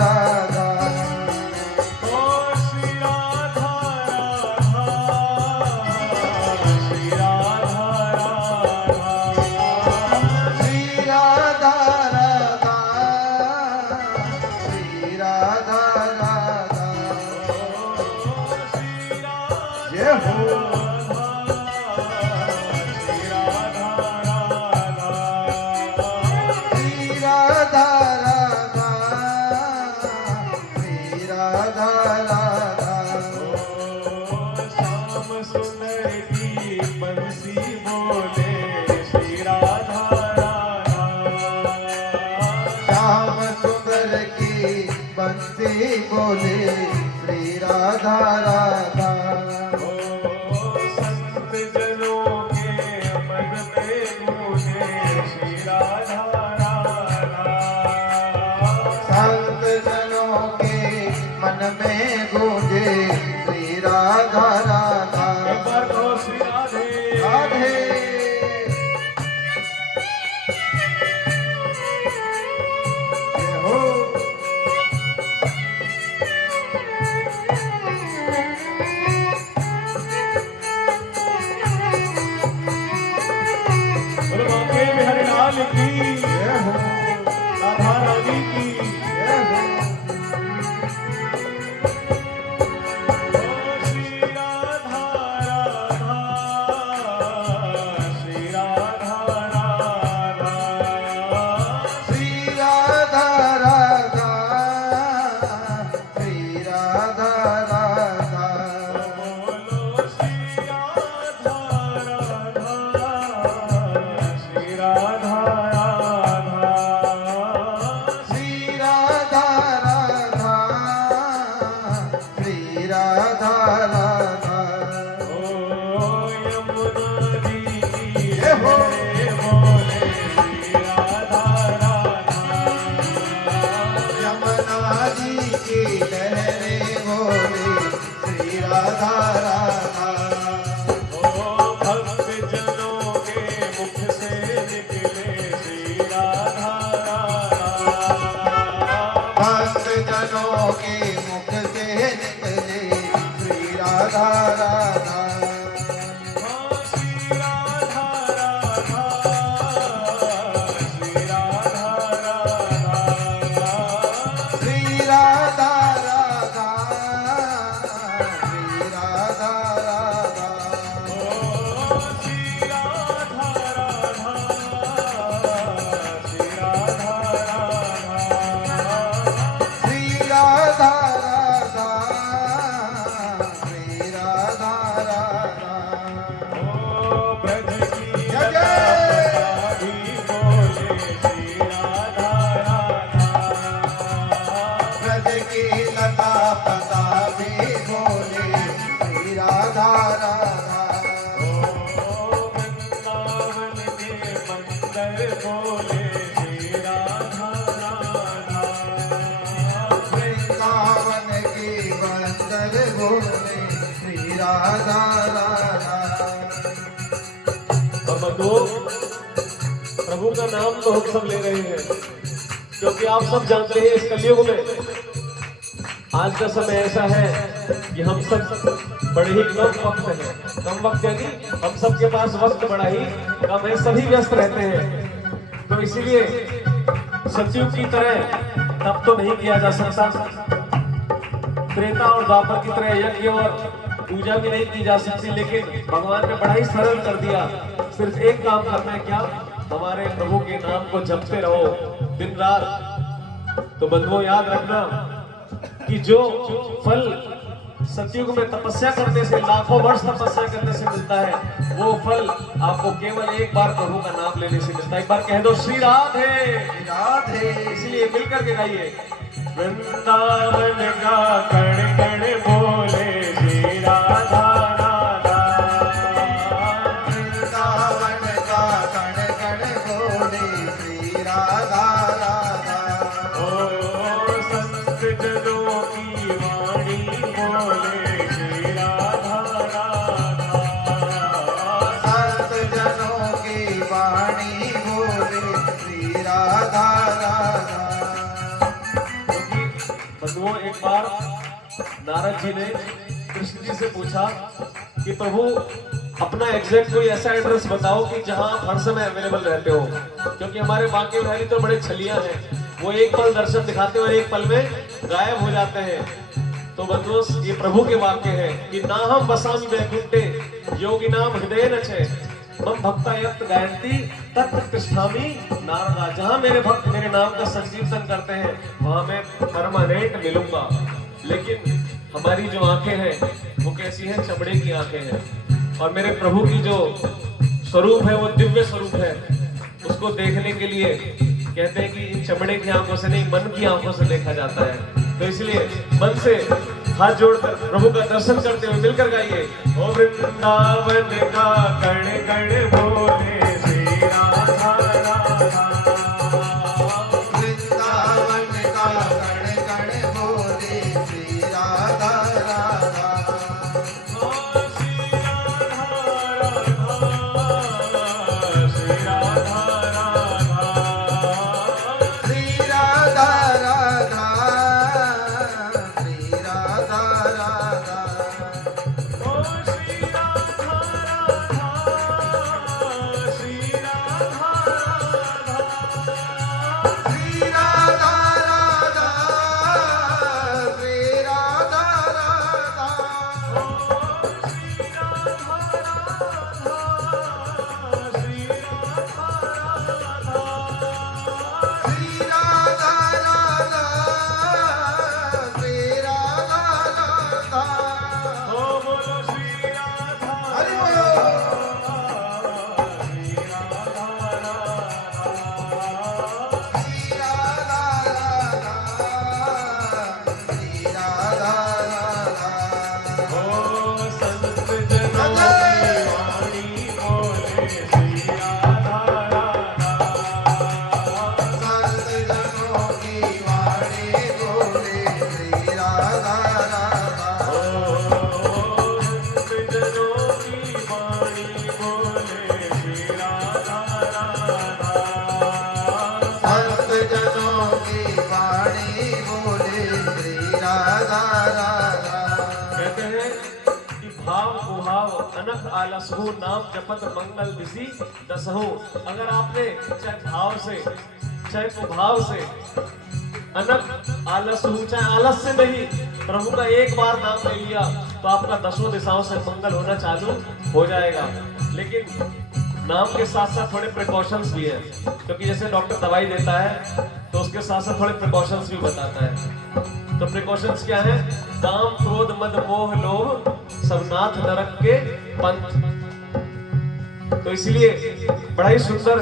राधा ओ श्री राधा राधा श्री राधा राधा श्री राधा राधा जय हो राधा राधा श्री राधा राधा श्याम सुंदर की बंसी बोले श्री राधा राधा श्याम सुंदर की बंसी बोले श्री राधा राधा संत जनों के मन में गूंजे श्री राधा राधा संत जनों के मन में गूंजे श्री राधा राधा एक बार कहो श्री राधे राधे जय हो बोलो बांके बिहारी लाल की जय हो राधा रानी की जय हो श्री राधा राधा श्री राधा राधा श्री राधा राधा श्री राधा राधा बोलो श्री राधा राधा श्री राधा राधा श्री राधा राधा श्री राधा राधा ओ यमुना जी की जय हो। जय बोले श्री राधा राधा यमुना जी की लहरें बोले श्री राधा राधा ओ भक्त जनों के मुख से निकले श्री राधा राधा भक्त जनों के मुख से निकले श्री राधा राधा श्री राधा राधा श्री राधा राधा श्री राधा राधा श्री राधा राधा ओ श्री राधा राधा श्री राधा राधा श्री राधा राधा श्री राधा राधा ओ ब्रज की जय लता जय। भी बोले श्री राधा राधा ब्रज की लता पता भी बोले श्री राधा राधा ओ वृंदावन के मंदिर बोले श्री राधा राधा वृंदावन की बंदर बोले श्री राधा राधा और बंधुओं प्रभु का नाम तो हम सब ले रहे हैं क्योंकि आप सब जानते हैं इस कलयुग में आज का समय ऐसा है कि हम सब बड़े ही कम वक्त है कम वक्त यानी हम सब के पास वक्त बड़ा ही कम है सभी व्यस्त रहते हैं तो इसीलिए सतयुग की तरह तप तो नहीं किया जा सकता त्रेता और द्वापर की तरह यज्ञ और पूजा भी नहीं की जा सकती लेकिन भगवान ने बड़ा ही सरल कर दिया सिर्फ एक काम करना है क्या हमारे प्रभु के नाम को जपते रहो दिन रात तो बंधुओं याद रखना कि जो फल सतयुग में तपस्या करने से लाखों वर्ष तपस्या करने से मिलता है वो फल आपको केवल एक बार प्रभु का नाम लेने से मिलता है एक बार कह दो श्री राधे राधे इसलिए मिलकर के गाइए वृंदावन का कण कण बोले श्री राधा राधा वृंदावन का कण कण बोले श्री राधा राधा ओ संत जनों की वाणी बोले श्री राधा राधा संत जनों की वाणी बोले श्री राधा राधा क्योंकि बंधुओं, एक बार नारद जी ने कृष्ण जी से पूछा कि प्रभु अपना एग्जैक्ट कोई ऐसा एड्रेस बताओ कि जहां आप हर समय अवेलेबल रहते हो, क्योंकि हमारे बांके बिहारी तो बड़े छलिया हैं, वो एक पल दर्शन दिखाते हैं और एक पल में गायब हो जाते हैं। तो बंधुओं, ये प्रभु के वाक्य है कि ना हम बसामि वैकुंठे योगी नाम हृदय न छे मम भक्ता यत् गायन्ति तत्र तिष्ठामि नारदा। जहां मेरे भक्त मेरे नाम का संकीर्तन करते हैं वहां मैं परमानेंट मिलूंगा। लेकिन हमारी जो आंखें हैं वो कैसी हैं? चमड़े की आंखें हैं, और मेरे प्रभु की जो स्वरूप है वो दिव्य स्वरूप है। उसको देखने के लिए कहते हैं कि इन चमड़े की आंखों से नहीं, मन की आंखों से देखा जाता है। तो इसलिए मन से हाथ जोड़कर प्रभु का दर्शन करते हुए मिलकर गाइए, ओ वृंदावन का कण कण बोले श्री राधा राधा। वृंदावन का कण कण बोले श्री राधा राधा। श्री राधा राधा, श्री राधा राधा। श्री राधा राधा, श्री राधा राधा। श्री राधा राधा, श्री राधा राधा। हरि बोलो। श्री राधा राधा, श्री राधा राधा। संत जनों की वाणी बोले श्री राधा राधा। संत जनों की वाणी बोले श्री राधा राधा। कहते हैं कि भाव कुभाव अनख आलसहु नाम जपत मंगल दिसी दसहु। अगर आपने चाहे भाव से चाहे कुभाव से अनख आलसहु, चाहे आलस से नहीं, प्रभु का एक बार नाम ले लिया तो आपका दसों दिशाओं से मंगल होना चालू हो जाएगा। लेकिन नाम के साथ साथ थोड़े प्रिकॉशंस भी है, क्योंकि जैसे डॉक्टर दवाई देता है तो उसके साथ साथ थोड़े प्रिकॉशंस भी बताता है। तो प्रिकॉशंस क्या है? काम क्रोध मद मोह लोभ सब नाथ नरक के पंथ। तो इसलिए बड़ा ही सुंदर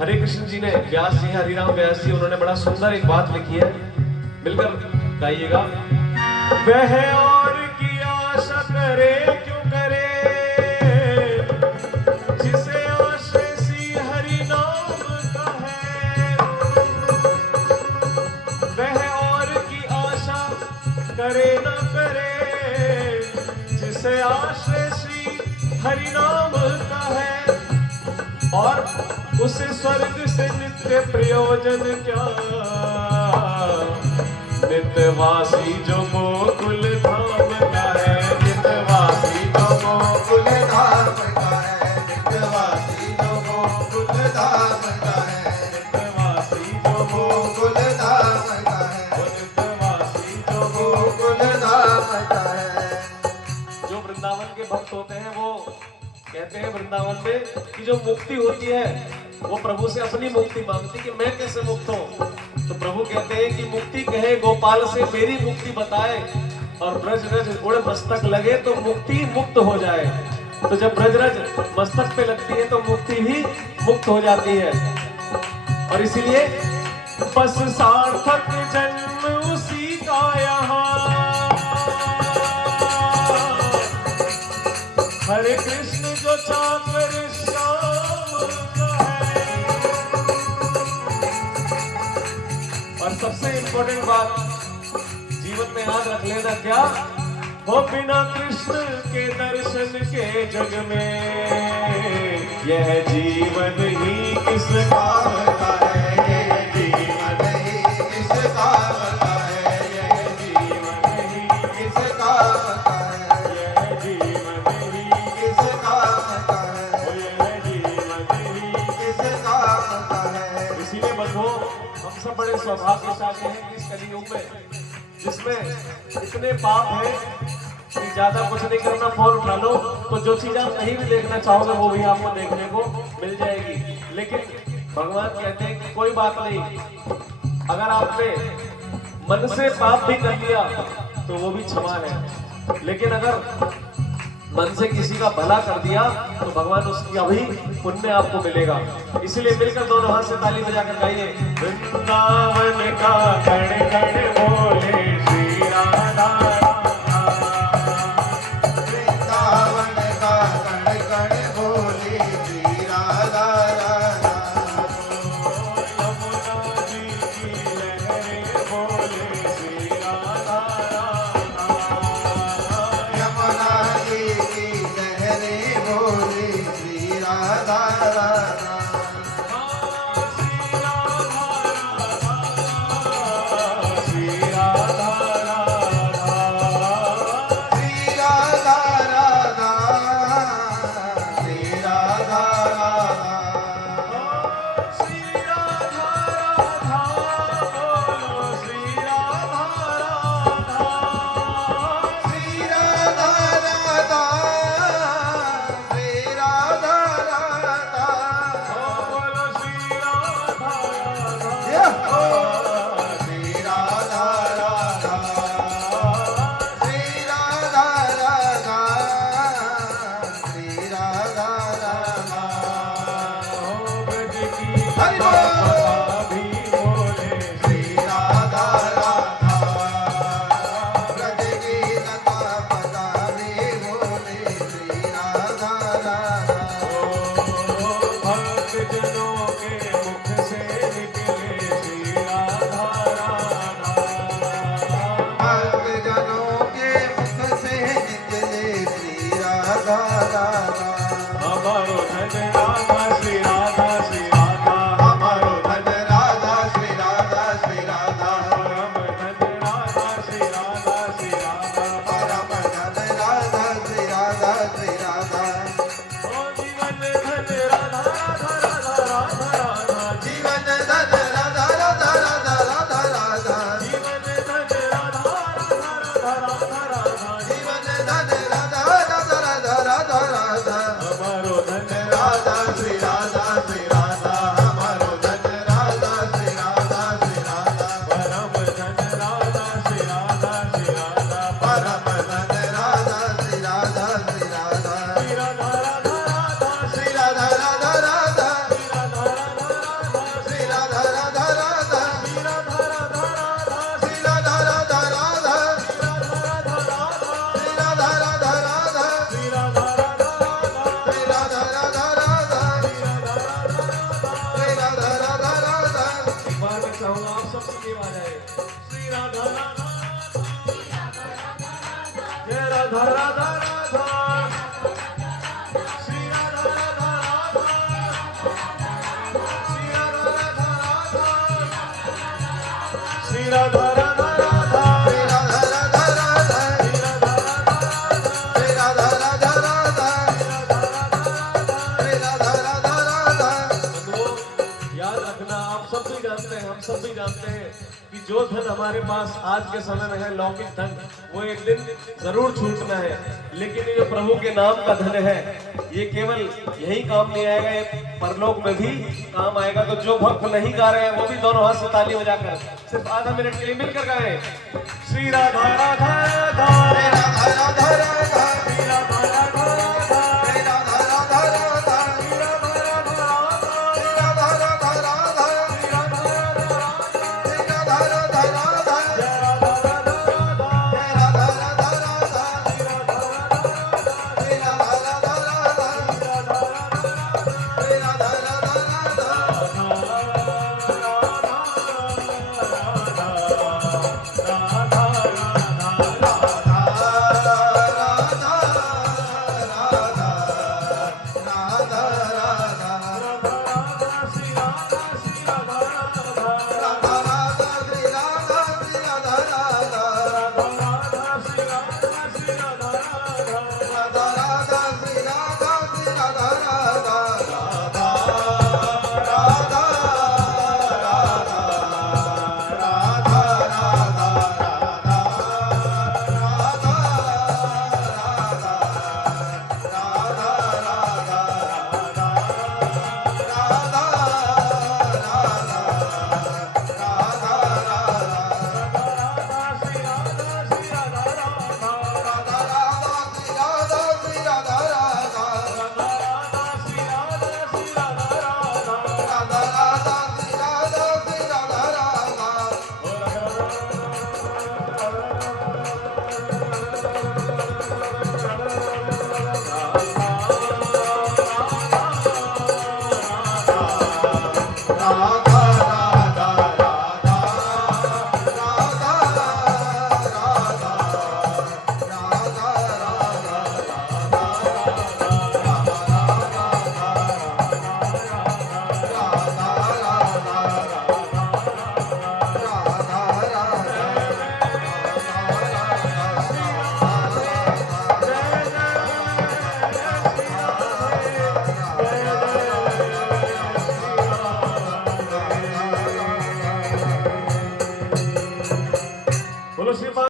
हरे कृष्ण जी ने, व्यास जी, हरिराम व्यास जी, उन्होंने बड़ा सुंदर एक बात लिखी है, मिलकर गाइएगा। वह और की आशा करे क्यों करे, जिसे आश्रय सी हरि नाम का है। वह और की आशा करे न करे, जिसे आश्रय श्री हरि नाम का है। और उसे स्वर्ग से नित्य प्रयोजन क्या, नित्यवासी जो गोकुल धाम का है। नित्यवासी जो गोकुल धाम का है, नित्यवासी जो गोकुल धाम का है, नित्यवासी जो गोकुल धाम का है, नित्यवासी जो गोकुल धाम का है। जो वृंदावन के भक्त होते हैं वो कहते हैं वृंदावन में कि जो मुक्ति होती है वो प्रभु से अपनी मुक्ति मांगती कि मैं कैसे मुक्त हूँ। तो प्रभु कहते हैं कि मुक्ति कहे गोपाल से मेरी मुक्ति बताए, और ब्रज रज उड़ मस्तक लगे तो मुक्ति मुक्त हो जाए। तो जब ब्रज रज मस्तक पे लगती है तो मुक्ति भी मुक्त हो जाती है। और इसीलिए बस सार्थक जन्म उसी का यहाँ, हरे कृष्ण जो चाकर श्याम का है। और सबसे इंपॉर्टेंट बात जीवन में याद रख लेना, क्या हो? बिना कृष्ण के दर्शन के जग में यह जीवन ही किस काम का है। जीवन ही किस काम का है, सौभाग्यशाली हैं कि इस कलियुग में जिसमें इतने पाप हैं कि ज्यादा कुछ नहीं करना, फोन उठा लो तो जो चीज आप नहीं भी देखना चाहोगे वो भी आपको देखने को मिल जाएगी। लेकिन भगवान कहते हैं कि कोई बात नहीं, अगर आपने मन से पाप भी कर लिया तो वो भी क्षमा है, लेकिन अगर मन से किसी का भला कर दिया तो भगवान उसकी अभी पुण्य आपको मिलेगा। इसीलिए मिलकर दोनों हाथ से ताली बजाकर गाइए, वृंदावन का कण कण बोले श्री राधा, वृंदावन का कण कण बोले श्री राधा राधा, यमुना जी की लहरें बोले श्री राधा राधा, यमुना जी की लहरें बोले श्री राधा राधा, श्री राधा राधा, श्री राधा राधा, श्री राधा राधा, श्री राधा राधा, बोलो श्री राधा राधा, श्री राधा राधा, श्री राधा राधा, बोलो श्री राधा राधा, श्री राधा राधा, श्री राधा राधा, श्री राधा राधा, ओ ब्रज की हरि बोल। लता भी बोले श्री राधा राधा, ब्रज की लता पता भी बोले श्री राधा राधा, भक्त जनों के मुख से निकले श्री राधा राधा, भक्त जनों के मुख से निकले श्री राधा राधा, हमारो धन राधा श्री राधा श्री राधा, हमारो धन राधा श्री राधा श्री राधा, परम धन राधा श्री राधा श्री राधा, परम धन राधा श्री राधा श्री राधा, ओ जीवन धन राधा राधा राधा राधा राधा, जीवन धन राधा राधा राधा राधा राधा, जीवन धन राधा राधा राधा राधा, जीवन धन राधा राधा राधा राधा राधा, हमारो धन राधा श्री राधा श्री राधा, हमारो धन राधा श्री राधा श्री राधा, परम धन राधा श्री राधा श्री राधा, परम धन राधा श्री राधा श्री राधा, श्री राधा राधा राधा, श्री राधा राधा राधा, श्री राधा राधा राधा, श्री राधा राधा राधा, श्री राधा राधा राधा, श्री राधा राधा राधा, श्री राधा राधा राधा, श्री राधा राधा राधा, श्री राधा राधा राधा, श्री राधा राधा राधा, एक बार मैं चाहूंगा आप सबकी आवाज आए, श्री राधा राधा, जय राधा राधा राधा, श्री राधा राधा राधा, श्री राधा राधा राधा, श्री राधा राधा राधा, श्री राधा राधा राधा, श्री राधा राधा राधा, श्री राधा राधा राधा, बंधुओं, याद रखना, आप सब भी जानते हैं, हम सब भी जानते हैं कि जो धन हमारे पास आज के समय में है, लौकिक धन, वो एक दिन जरूर छूटना है, लेकिन ये जो प्रभु के नाम का धन है ये केवल यही काम नहीं आएगा, ये परलोक में भी काम आएगा। तो जो भक्त नहीं गा रहे हैं वो भी दोनों हाथ से ताली बजाकर सिर्फ आधा मिनट के लिए मिलकर गाएं, श्री राधा राधा राधा, श्री राधा राधा राधा,